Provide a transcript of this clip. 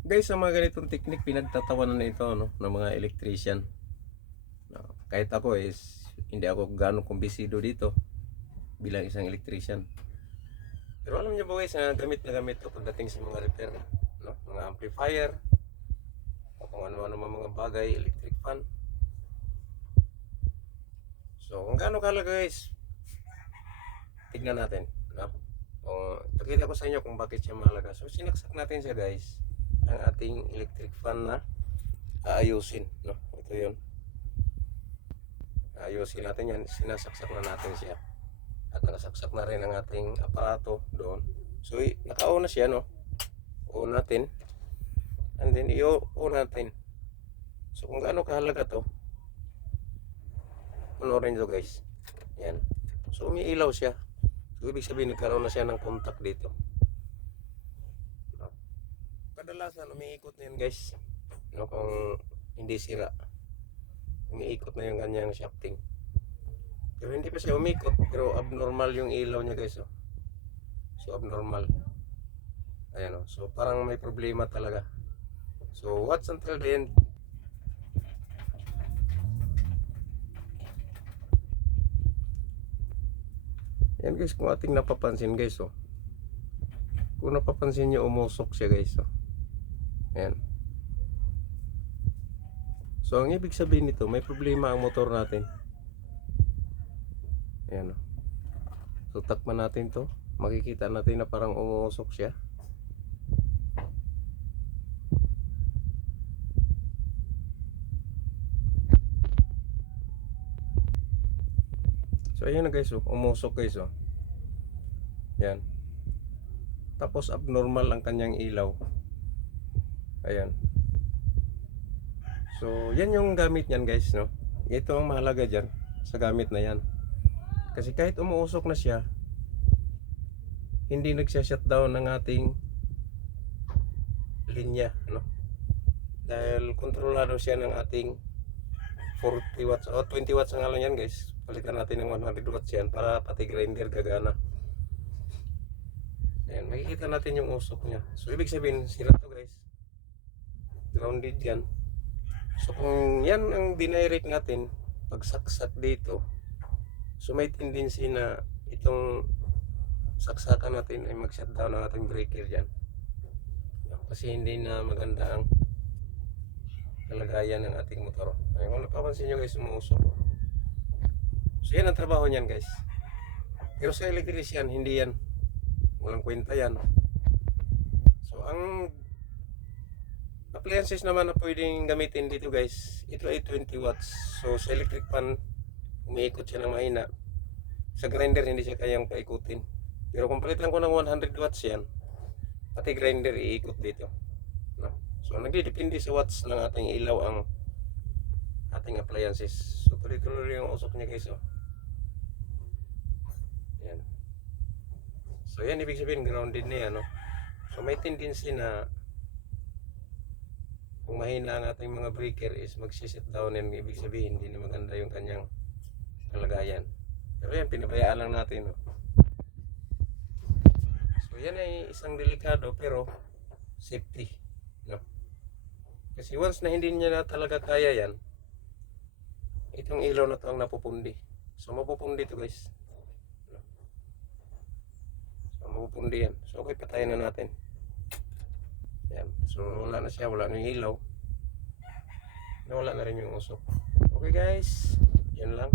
Guys, sa mga ganitong technique, pinagtatawanan na ito, no, ng mga electrician. No, kahit ako is, hindi ako gano'ng kumbisido dito bilang isang electrician. Pero alam niyo ba guys, na gamit ito pagdating sa mga repair, no? Mga amplifier, o kung ano-ano mga bagay, electric fan. So, kung gaano kahalaga guys, tignan natin. No? O, pakita ko sa inyo kung bakit siya mahalaga. So, sinaksak natin siya guys, ang ating electric fan na aayusin. No? Ito yun. Ayusin natin yan, sinasaksak na natin siya. At nakasaksak na rin ang ating aparato doon. So, naka-on na siya, no? On natin. And then, i-on natin. So, kung gaano kahalaga to, panoorin nyo guys. Yan. So, umiilaw siya. So, ibig sabihin, nagkaroon na siya ng contact dito. No? Kadalasan, umiikot na yan guys. No? Kung hindi sira. Umiikot na yung kanyang shafting. Pero hindi pa siya umikot, pero abnormal yung ilaw niya guys. Oh. So abnormal. Ayan oh. So parang may problema talaga. So watch until the end. Yan guys, kung ating napapansin guys oh. Kung napapansin niyo, umusok siya guys oh. Ayan. So ang ibig sabihin nito, may problema ang motor natin. Ayan o. So takpan natin to. Makikita natin na parang umuusok siya. So ayan na guys oh. Umusok guys oh. Yan. Tapos abnormal ang kanyang ilaw. Ayan. So yan yung gamit niyan guys no. Ito ang mahalaga dyan sa gamit na yan. Kasi kahit umuusok na siya, hindi nagsya-shutdown ng ating linya, no? Dahil kontrolado siya ng ating 40 watts o 20 watts ang alam yan guys. Palitan natin ng 100 watts yan para pati grinder gagana. Ayan, makikita natin yung usok niya. So ibig sabihin, sira to guys. Grounded yan. So kung yan ang dinirect natin, pagsaksak dito, so may tendency na itong saksakan natin ay mag-shutdown ang ating breaker dyan. Kasi hindi na maganda ang kalagayan ng ating motor. Ay, kung napapansin nyo guys, umuusok. So yan ang trabaho niyan guys. Pero sa electrician, hindi yan. Walang kwenta yan. So ang appliances naman na pwedeng gamitin dito guys, ito ay 20 watts. So sa electric fan, umiikot siya ng mahina. Sa grinder hindi siya kayang paikutin. Pero kung palitan ko ng 100 watts yan, pati grinder iikot dito. No? So nagdidepende sa watts ng ating ilaw ang ating appliances. So tuloy-tuloy yung usok niya guys. Oh. Yan. So yan ibig sabihin grounded na yan. No? So may tendency na kung mahina ang ating mga breaker is mag-shut down yan. Ibig sabihin hindi na maganda yung kanyang kalagayan. Pero yan, pinabayaan lang natin. No? So yan ay isang delikado pero safety. No? Kasi once na hindi niya na talaga kaya yan, itong ilaw na ito ang napupundi. So mapupundi ito guys. No? So mapupundi yan. So okay, patayin na natin. Yan. So wala na siya, wala na yung ilaw. Nawala na rin yung usok. Okay guys, yan lang.